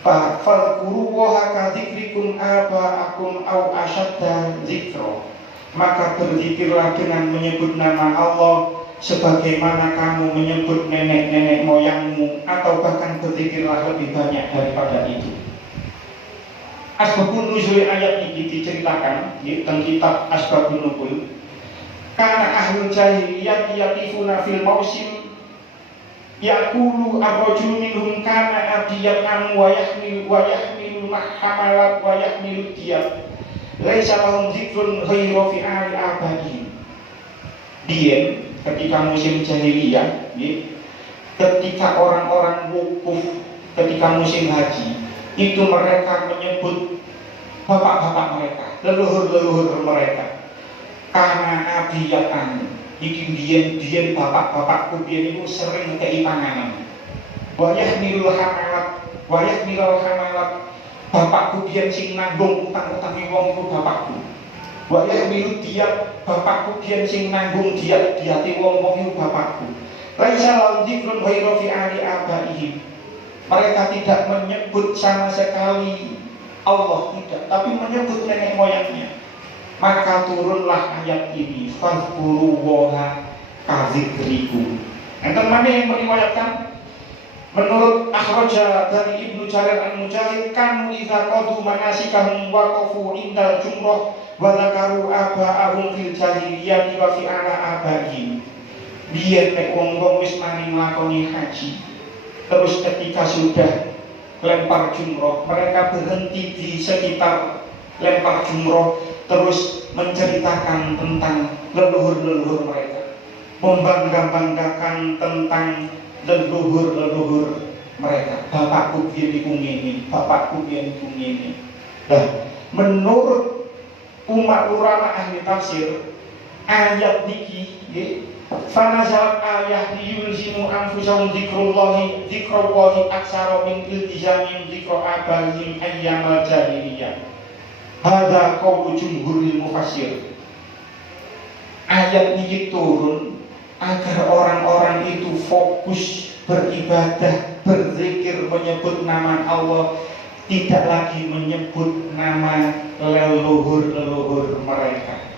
Fazkurullaha kadzikrikum aba'akum au asyadda dzikra, maka berzikirlah dengan menyebut nama Allah sebagaimana kamu menyebut nenek-nenek moyangmu, atau bahkan berzikirlah lebih banyak daripada itu. Asbabun nuzul ayat ini diceritakan di kitab Asbabun Nuzul. Karena ahlul jahiliyah yatifuna fil mausim yaqulu ar-rajulu minhum kana abdiyan am wa yahmilu mahamalat wa yahmilu diyat. laisa lahum dzikrun ghairu fi ali abadihim. Dia ketika musim jahiliyah, ketika orang-orang wukuf, ketika musim haji, itu mereka menyebut bapak-bapak mereka, leluhur-leluhur mereka. Karena abiyatan, biyen bapak-bapakku biyen itu sering kei panganan. Wayahmilul hamalat, bapakku biyen sing nanggung utang-utange wong iku bapakku. Wayahmilu diat, bapakku biyen sing nanggung diate wong-wong iku bapakku. Laisa lahum dzikrun ghairu fi ali abaihim. Mereka tidak menyebut sama sekali Allah, tidak, tapi menyebut nenek moyangnya. Maka turunlah ayat ini, fadhkurullaha kadzikrikum. Enten mana yang meriwayatkan? Menurut akhraja dari Ibnu Jarir Al-Mujahid, kanu idza qadu manasikahum waqafu indal jumrah wa dzakaru aba'ahum fil jahiliyah wa fi ala abaihim. Biyen nek wong-wong wis mari nglakoni haji, terus ketika sudah lempar jumroh, mereka berhenti di sekitar lempar jumroh, terus menceritakan tentang leluhur-leluhur mereka, membangga-banggakan tentang leluhur-leluhur mereka. Bapakku biyen iku ngene, bapakku biyen iku ngene. Nah, menurut umat ulama ahli tafsir, ayat niki nggih, fanazal ayat yulzimu anfusahum dzikrallahi aksara min iltizamin dzikra abahim ayyamal jahiliyah. Hadza qaulu jumhuril mufassir. Ayat niki turun agar orang-orang itu fokus beribadah, berzikir, menyebut nama Allah, tidak lagi menyebut nama leluhur-leluhur mereka.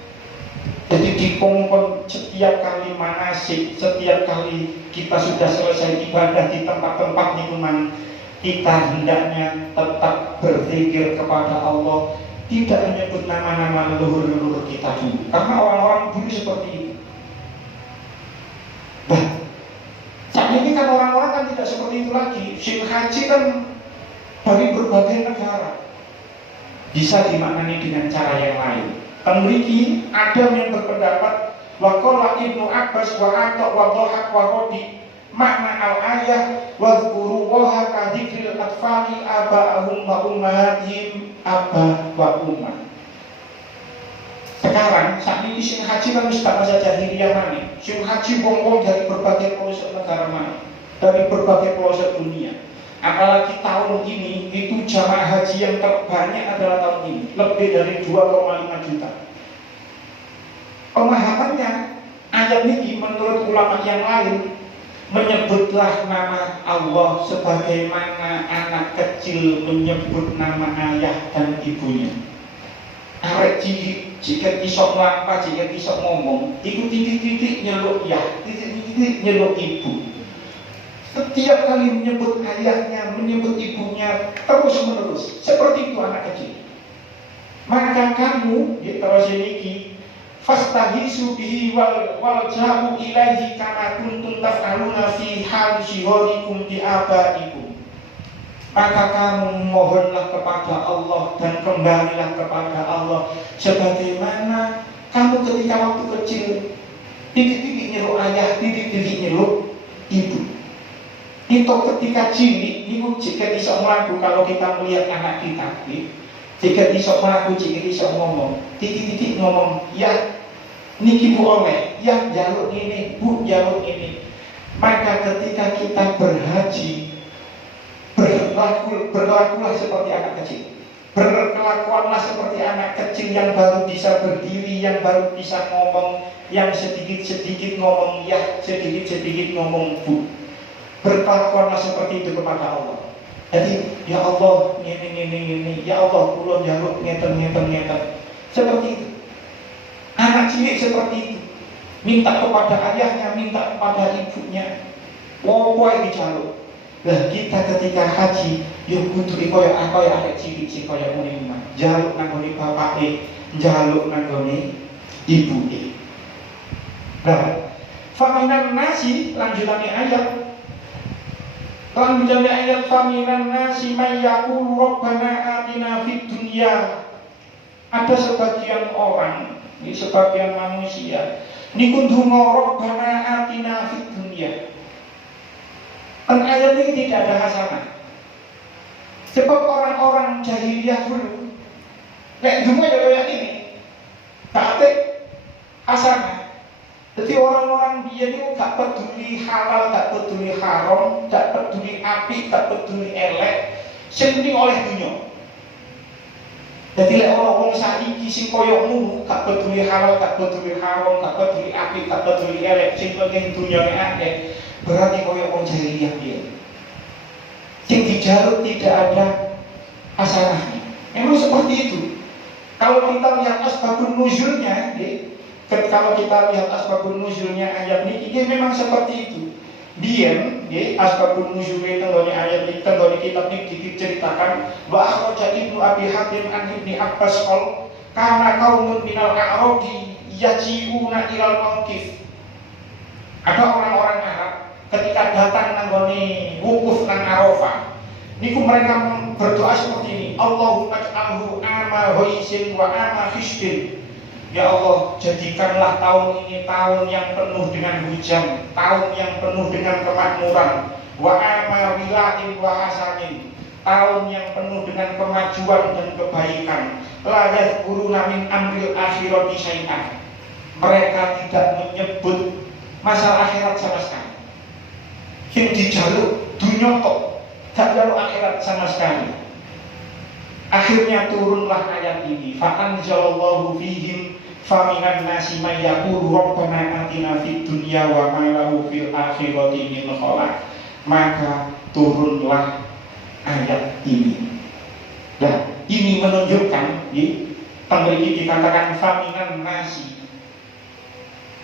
Jadi dikongkon setiap kali manasik, setiap kali kita sudah selesai ibadah di tempat-tempat lingkungan, kita hendaknya tetap berzikir kepada Allah, tidak menyebut nama-nama leluhur-leluhur kita dulu. Karena orang-orang dulu seperti itu. Nah, saat ini kan orang-orang kan tidak seperti itu lagi. Musim haji kan dari berbagai negara, bisa dimaknani dengan cara yang lain. Memiliki ada yang berpendapat waqala Ibnu Abbas wa Atta wa Dhahak wa Rodi makna al-ayah wadhkurullaha kadzikril atfali aba'ahum wa ummahatihim aba wa ummah. Sekarang saat ini sing haji kan wis tak masa jahiliyah maneh. Sing haji wong-wong dari berbagai pelosok negara maneh, dari berbagai pelosok dunia. Apalagi tahun ini itu jamaah haji yang terbanyak adalah tahun ini, lebih dari 2,5 juta. Pemahamannya ayat ini menurut ulama yang lain menyebutlah nama Allah sebagaimana anak kecil menyebut nama ayah dan ibunya. Arek cilik jika isok nglampa, jika isok ngomong, itu titik-titik nyeluk ya, titik-titik nyeluk ibu. Setiap kali menyebut ayahnya, menyebut ibunya terus menerus. Seperti itu anak kecil. Maka kamu di terus ini fastahisu bihi wal jahu ilaihi kama kuntum taf'aluna fi hal syihorikum di abaikum. Maka kamu mohonlah kepada Allah dan kembalilah kepada Allah sebagaimana kamu ketika waktu kecil titik-titik nyeluk ayah, titik-titik nyeluk ibu. Itu ketika cilik, itu jika bisa melaku kalau kita melihat anak kita, jika bisa melaku, jika bisa ngomong, titik-titik ngomong, ya niki bu oleh, ya jalur ini, bu jalur ini. Maka ketika kita berhaji, berlakulah seperti anak kecil, berkelakuanlah seperti anak kecil yang baru bisa berdiri, yang baru bisa ngomong, yang sedikit-sedikit ngomong, ya sedikit-sedikit ngomong bu. Berkelakuanlah seperti itu kepada Allah. Jadi ya Allah ini, ya Allah kula njaluk ngeten. Seperti itu. Anak cilik seperti itu. Minta kepada ayahnya, minta kepada ibunya. Wopo dijaluk. Lah kita ketika haji, yo kudu koyo anak cilik sing koyo ngene mah. Njaluk nang gone bapake, njaluk nang gone ibuke. Nah, faminan nasi lanjutane ayat. Lanjutnya ayat faminan nasi may yaqulu rabbana atina fid dunya Ada sebagian orang, sebagian manusia niku ndonga Rabbana atina fid dunya. Kan ayat ini tidak ada hasanah. Sebab orang-orang jahiliyah dulu nek ndonga ya kayak ini. Tak ada hasanah. Jadi orang-orang dia itu gak peduli halal, gak peduli haram, gak peduli api, gak peduli elek, sing penting oleh dunya. Jadi lek orang saiki sing koyo ngono, gak peduli halal, gak peduli haram, gak peduli api, gak peduli elek, sing penting dunyane akeh, berarti koyo wong jahiliyah dia. Sing dijaluk tidak ada hasanahnya. Memang seperti itu. Kalau kita lihat asbabun nuzulnya, kalau kita lihat asbabun nuzulnya ayat ini memang seperti itu. Dia, asbabun nuzulnya tenggone ayat ini, tenggone kitab ini diceritakan wa akhraja Ibnu Abi Hatim an Ibni Abbas qol kana qaumun minal a'rabi yaji'una ilal mauqif. Ada orang-orang Arab ketika datang nanggone wukuf nang Arafah, niku mereka berdoa seperti ini, Allahumma ij'alhu ama hoisin wa ama hisbin. Ya Allah, jadikanlah tahun ini tahun yang penuh dengan hujan, tahun yang penuh dengan kemakmuran, wa ama wilain wa hasanin, tahun yang penuh dengan kemajuan dan kebaikan. La yadhkuruna min amril akhirati syai'an. Mereka tidak menyebut masalah akhirat sama sekali. Yang dijaluk dunia kok, gak jaluk akhirat sama sekali. Akhirnya turunlah ayat ini, fa'anzalallahu fihim faminan nasi may yaqulu rabbana atina fid dunya wa ma lahu fil akhirati min khalaq. Maka turunlah ayat ini. Nah, ini menunjukkan mriki dikatakan faminan nasi.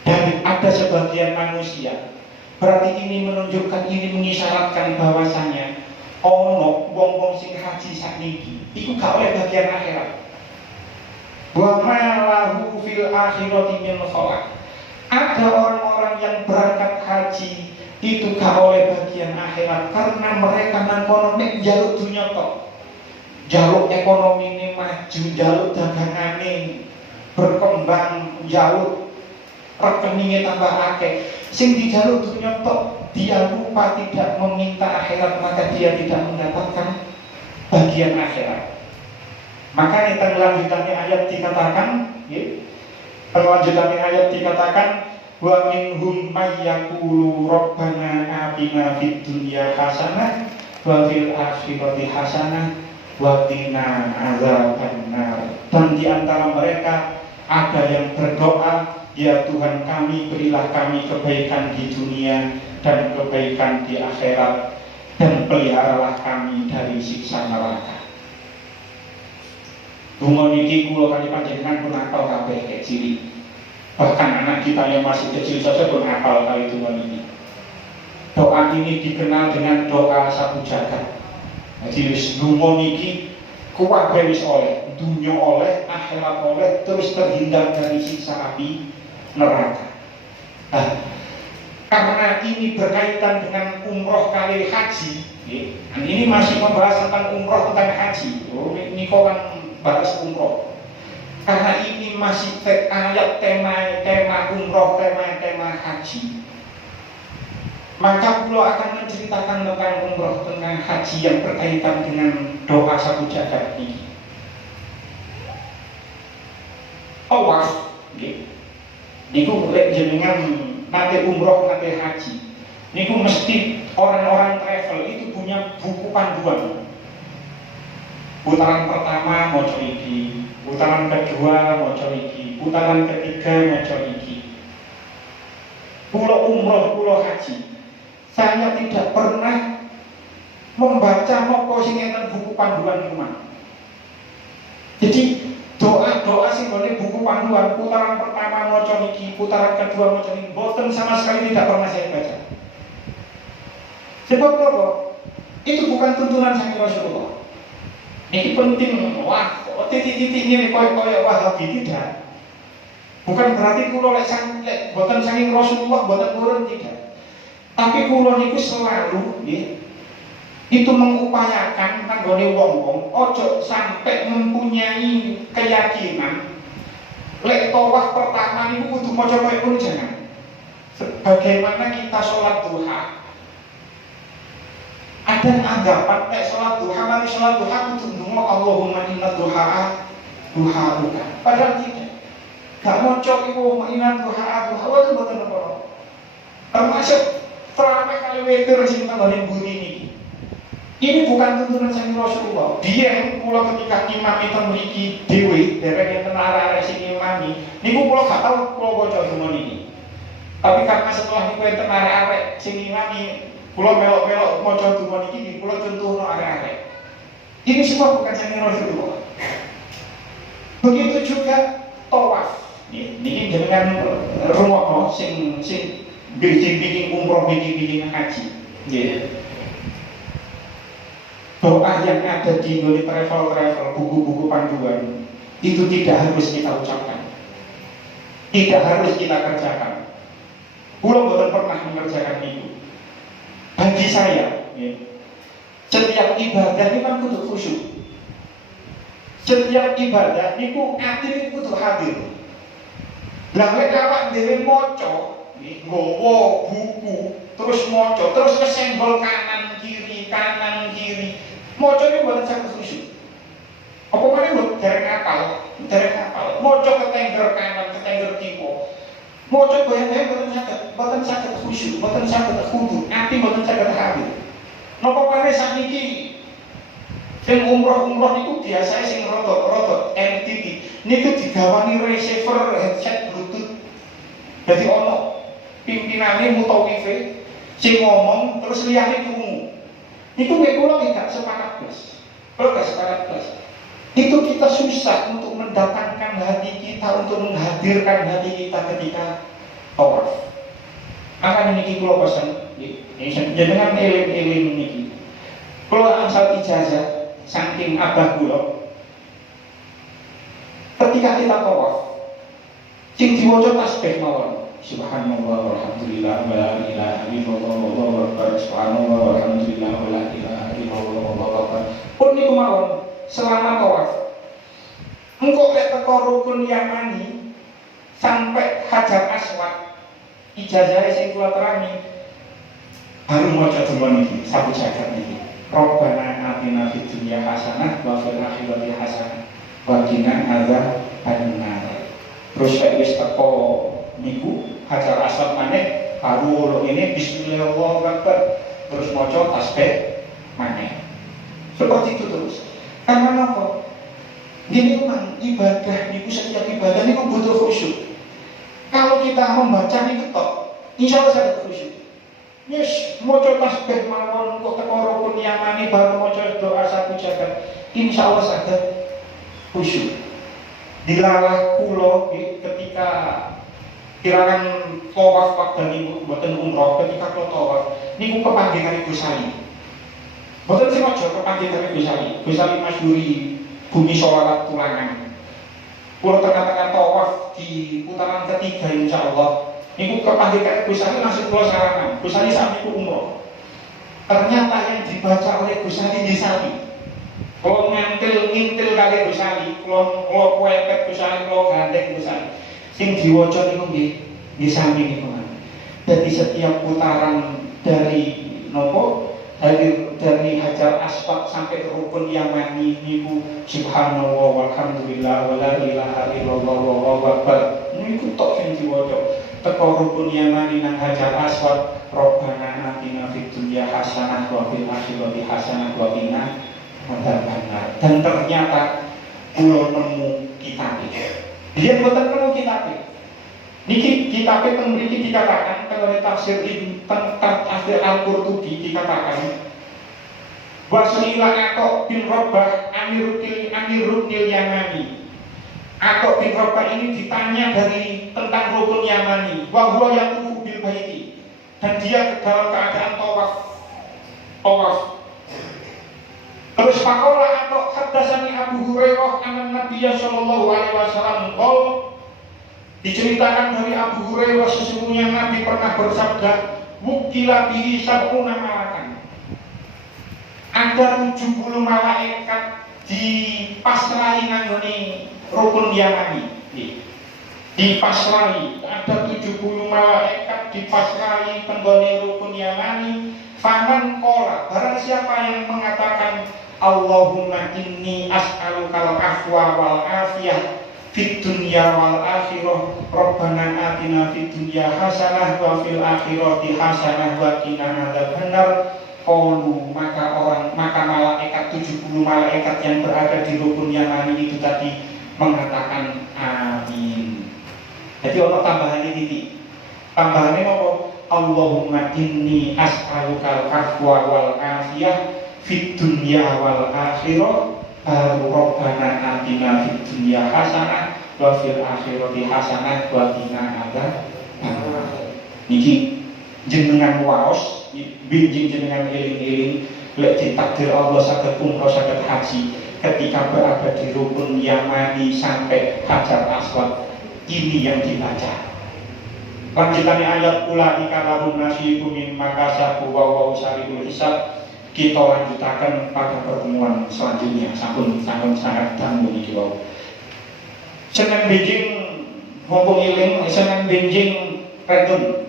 Dan ada sebagian manusia. Berarti ini menunjukkan, ini mengisyaratkan bahwasanya ono wong-wong sing haji sakniki iku gak oleh bagian akhirat. Wa ma lahu fil akhirati min khalaq. Ada orang-orang yang berangkat haji itu gak oleh bagian akhirat karena mereka nang kono nek njaluk dunya tok. Njaluk ekonomine maju, njaluk dagangane berkembang, njaluk rekeningnya tambah akeh. Sing dijaluk dunya tok, dia lupa tidak meminta akhirat, maka dia tidak mendapatkan bagian akhirat. Maka di lanjutannya ayat dikatakan, lanjutannya ayat dikatakan, wa minhum may yaqulu rabbana atina fid dunya hasanah wa fil akhirati hasanah wa qina azabannar. Dan di antara mereka ada yang berdoa, ya Tuhan kami, berilah kami kebaikan di dunia dan kebaikan di akhirat, dan peliharalah kami dari siksa neraka. Bunga niki kula kali panjenengan pun hafal kabeh kek cilik. Bahkan anak kita yang masih kecil saja pun hafal kali bunga niki. Doa ini dikenal dengan doa sapu jagat. Jadi bunga niki kuwabe wis oleh, dunya oleh, akhirat oleh, terus terhindar dari siksa api neraka. Nah, karena ini berkaitan dengan umroh kali haji, dan ini masih membahas tentang umroh tentang haji. Ini kok kan bahas umroh. Karena ini masih ayat tema umroh, tema haji. Maka beliau akan menceritakan tentang umroh, tentang haji yang berkaitan dengan doa sapu jagat ini. Tawaf, niku lek jenengan nate umroh nate haji, niku mesti orang-orang travel itu punya buku panduan. Putaran pertama maca iki, putaran kedua maca iki, putaran ketiga maca iki. Pulau umroh, pulau haji, saya tidak pernah membaca nopo sing enten buku panduan rumah. Jadi doa-doa sing boleh buku panduan, putaran pertama maca niki, putaran kedua maca niki, boten sama sekali tidak pernah saya baca. Sebab apa? Itu bukan tuntunan sang Rasulullah. Ini penting, wah, titik-titik ini koyo Wahabi tidak. Bukan berarti kula lek boten saking Rasulullah boten turun tidak. Tapi kula niku selalu itu mengupayakan kanggone wong-wong ojo sampai mempunyai keyakinan lek tawaf pertama niku kudu maca koyo ngono jangan. Bagaimana kita sholat duha, ada anggapan lek sholat duha, mari sholat duha kudu ndonga Allahumma inna duha duhauka. Padahal tidak. Gak maca iku inna duha itu mboten apa. Termasuk terakhir kali witir sing tanggane bunyi ini. Ini bukan tuntunan Sang Rasulullah. Dia kula ketika imam itu mriki dhewe, derek enten arek-arek sing imami, niku kula gak tau kula waca donga niki. Tapi karena setelah niku enten arek-arek sing imami, kula melok-melok maca donga niki, kula contohno arek-arek. Ini semua bukan Sang Rasulullah. Begitu juga tawaf. Niki jenengan rumakno sing bikin umroh, bikin haji. Nggih. Doa yang ada di travel, buku-buku panduan itu tidak harus kita ucapkan, tidak harus kita kerjakan. Pulau belum pernah mengerjakan itu. Bagi saya, ya, setiap ibadah ini kan kudu khusyuk. Setiap ibadah itu hati kudu hadir. Lalu awak dhewe maca, nggawa buku, terus maca, terus kesenggol kanan kiri. Maca ini buatan sangat khusyuk. Apa mana buat derek kapal, maca ketengger kanan, ketengger kiwa. Maca goyang-goyang buatan sangat khusyuk, buatan sangat khudu, hati buatan sangat hadir. Napa mana sakniki sing umroh niku biasanya sing rodok MTT niku digawani receiver headset bluetooth. Jadi ono pimpinane mutawife sing ngomong terus liyane krungu. Itu kula tidak sepakat plus. Kalau gak sepakat plus, itu kita susah untuk mendatangkan hati kita, untuk menghadirkan hati kita ketika tawaf. Maka niki kula pesan, jenengan eling-eling niki. Kula angsal ijazah saking abah kula. Ketika kita tawaf, sing diwaca tasbih mawon. Subhanallah walhamdulillah wa la ilaha illallah wallahu akbar. Subhanallah walhamdulillah wa la ilaha illallah wallahu akbar. Pun niku mawon selama tawaf. Engko lek teko rukun Yamani sampai Hajar Aswad, ijazah sing kula terangi baru maca donga niki sabu jagat niki. Rabbana atina fid dunya hasanah wa fil akhirati hasanah wa qina adzabannar. Terus lek wis teko niku Hajar Aswad maneh baru ini bismillahirrahmanirrahim terus maca tasbih maneh. Seperti itu terus. Karena apa? Gini memang ibadah niku, setiap ibadah niku butuh khusyuk. Kalau kita membaca niku tok, insyaallah saya khusyuk. Yes, maca tasbih mawon kok teko rukun Yamani baru maca doa satu jagat, insyaallah saged khusyuk. Dilalah kula ketika kirakan tawaf waktu niku mboten umroh, ketika kula tawaf niku kepanggihan Gus Ali. Mboten sing aja kepanggihan Gus Ali. Gus Ali masyhuri bumi sholawat tulangan. Kula tengah-tengah tawaf di putaran ketiga insyaallah niku kepanggihan Gus Ali langsung kula salaman. Gus Ali sak niku umroh. Ternyata yang dibaca oleh Gus Ali di sali. Kalau ngintil kali Gus Ali, kalau kuepet Gus Ali, kalau gandeng Gus Ali. Sing diwaca niku nggih sami niku. Jadi setiap putaran dari nopo dari Hajar Aswad sampai ke rukun Yamani niku subhanallah walhamdulillah wala ilaha illallah wallahu akbar. Niku tok sing diwaca. Teko rukun Yamani nang Hajar Aswad, Rabbana atina fid dunya hasanah wa fil akhirati hasanah wa qina adzabannar. Dan ternyata kula nemu kitab iki. Dia boten perlu kitab. Niki kitab teng mriki dikatakan teng tafsir tafsir Al-Qurtubi dikatakan wasila Atok bin Rabah Amirul Yamani. Atok bin Rabah ini ditanya tentang rukun Yamani, wa huwa yatufu bil baiti, dan dia dalam keadaan tawaf. Terus pakola atau hadasani Abu Hurairah anan Nabiya sallallahu alaihi wasallam diceritakan dari Abu Hurairah sesungguhnya Nabi pernah bersabda wukila bihi sab'una malakan. Ada 70 malaikat dipasrahi nanggone rukun yamani. Dipasrahi, ada 70 malaikat dipasrahi tenggone rukun yamani. Faman qala, barang siapa yang mengatakan Allahumma inni as'alukal afwa wal afiyah fid dunya wal akhirah, Rabbana atina fid dunya hasanah wa fil akhirati hasanah wa qina adzabannar. Qalu, maka malaikat 70 malaikat yang berada di rukun yamani itu tadi mengatakan amin. Jadi ono tambahannya titik. Tambahannya apa? Allahumma inni as'alukal afwa wal afiyah fid dunya wal akhirah, Rabbana atina fid dunya hasanah wa fil akhirati hasanah wa qina adzabannar. Niki jenengan waos, binjing jenengan eling-eling lek ditakdir Allah saged umroh saged haji ketika berada di rukun yamani sampai Hajar Aswad. Ini yang dibaca. Lanjutannya ayat ulaika lahum nasibum mimma kasabu wa huwa sariul hisab. Kita lanjutkan pada pertemuan selanjutnya. Sampun sangat dangu iki wau. Seneng benjing mumpung eling, seneng benjing redun.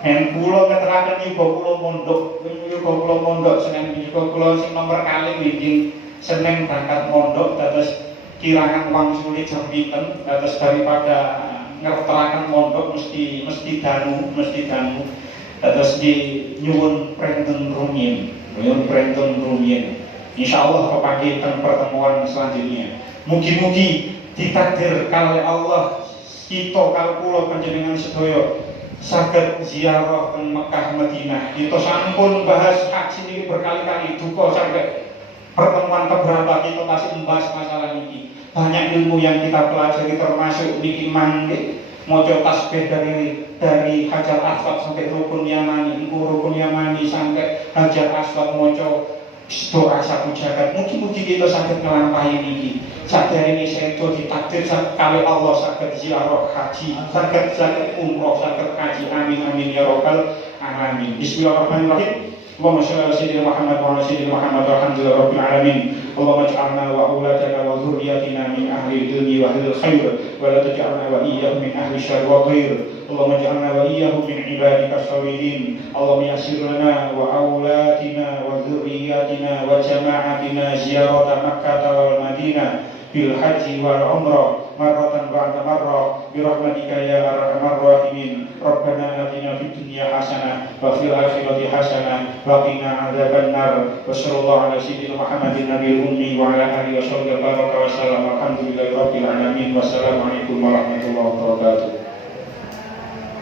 En kula ngeteraken yuga kula mondok seneng yuga kula sing nomor kali benjing seneng berangkat mondok dados kirangan wang sulit jam pinten dados daripada ngeteraken mondok mesti danu dados di nyuwun prenten rumiyin insyaallah kepagitan pertemuan selanjutnya. Mugi-mugi ditakdir kalih Allah kita kalau kula panjenengan sedaya saged ziarah teng Mekah Madinah. Kita sampun bahas haji ini berkali-kali, duka sampai pertemuan keberapa kita masih membahas masalah ini. Banyak ilmu yang kita pelajari termasuk niki mangke maca tasbih dari Hajar Aswad sampai rukun Yamani, rukun Yamani sampai Hajar Aswad maca doa sapu jagat. Mugi-mugi kita saged nglampahi niki. Sadaya ini sedo ditakdir kali Allah saged ziarah haji, saged umroh, saged kaji. Amin amin ya rabbal alamin. Bismillahirrahmanirrahim. Allahumma shalli ala sayyidina Muhammad wa ala sayyidina Muhammad walhamdulillahi rabbil alamin. Allahumma ij'alna wa auladana wa dhurriyyatina min ahli ilmi wa ahli khair wa la taj'alna wa iyyahum min ahli syarri wa dhair. Allahumma ij'alna wa iyyahum min ibadika shalihin. Allahumma yassir lana wa auladina wa dhurriyyatina wa jama'atina ziyarata Makkah wal Madinah bil haji wal umrah marratan ba'da marrah bi rahmatika ya arhamar rahimin. Rabbana atina fid dunya hasanah wa fil akhirati hasanah wa qina adzabannar. Wa sallallahu ala sayyidina Muhammadin nabiyil ummi wa ala alihi wa sahbihi wa sallam. Alhamdulillahi rabbil alamin. Wassalamu alaikum warahmatullahi wabarakatuh.